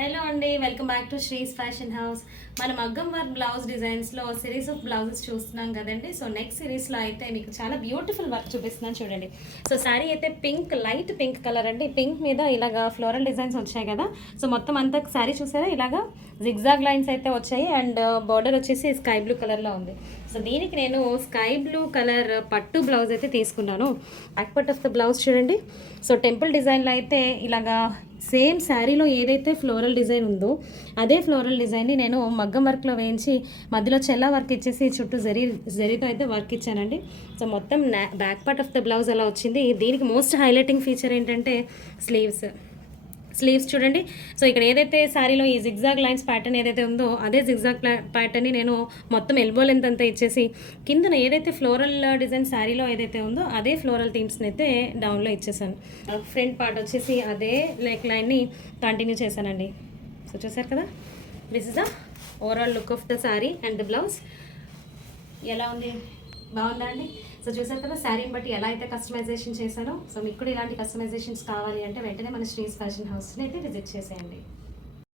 Hello అండి, welcome back to Shree's fashion house. మన మగ్గం వర్క్ బ్లౌజ్ డిజైన్స్లో సిరీస్ ఆఫ్ బ్లౌజెస్ చూస్తున్నాం కదండి. సో నెక్స్ట్ సిరీస్లో అయితే మీకు చాలా బ్యూటిఫుల్ వర్క్ చూపిస్తున్నాను చూడండి. సో శారీ అయితే పింక్, లైట్ పింక్ కలర్ అండి. పింక్ మీద ఇలాగా ఫ్లోరల్ డిజైన్స్ వచ్చాయి కదా. సో మొత్తం అంతా శారీ చూసారా, ఇలాగా జిగ్జాగ్ లైన్స్ అయితే వచ్చాయి అండ్ బార్డర్ వచ్చేసి స్కై బ్లూ కలర్లో ఉంది. సో దీనికి నేను స్కై బ్లూ కలర్ పట్టు బ్లౌజ్ అయితే తీసుకున్నాను. Back part of the blouse చూడండి. సో టెంపుల్ డిజైన్లో అయితే ఇలాగా సేమ్ శారీలో ఏదైతే ఫ్లోరల్ డిజైన్ ఉందో అదే ఫ్లోరల్ డిజైన్ని నేను మగ్గం వర్క్లో వేయించి మధ్యలో చెల్లా వర్క్ ఇచ్చేసి చుట్టూ జరీతో అయితే వర్క్ ఇచ్చానండి. సో మొత్తం back part of the blouse అలా వచ్చింది. దీనికి మోస్ట్ హైలైటింగ్ ఫీచర్ ఏంటంటే స్లీవ్స్ చూడండి. సో ఇక్కడ ఏదైతే శారీలో ఈ జిగ్జాగ్ లైన్స్ ప్యాటర్న్ ఏదైతే ఉందో అదే జిగ్జాగ్ ప్యాటర్న్ని నేను మొత్తం ఎల్బో లెంత్ అంతా ఇచ్చేసి కిందన ఏదైతే ఫ్లోరల్ డిజైన్ శారీలో ఏదైతే ఉందో అదే ఫ్లోరల్ థీమ్స్ని అయితే డౌన్లో ఇచ్చేసాను. ఫ్రంట్ పార్ట్ వచ్చేసి అదే నెక్ లైన్ని కంటిన్యూ చేశానండి. సో చూసారు కదా, this is the overall look of the sari and the blouse. ఎలా ఉంది, బాగుందా అండి? సో చూసారు కదా శారీని బట్టి ఎలా అయితే కస్టమైజేషన్ చేశానో. సో మీకు కూడా ఇలాంటి కస్టమైజేషన్స్ కావాలి అంటే వెంటనే మన శ్రీస్ ఫ్యాషన్ హౌస్ని అయితే విజిట్ చేసేయండి.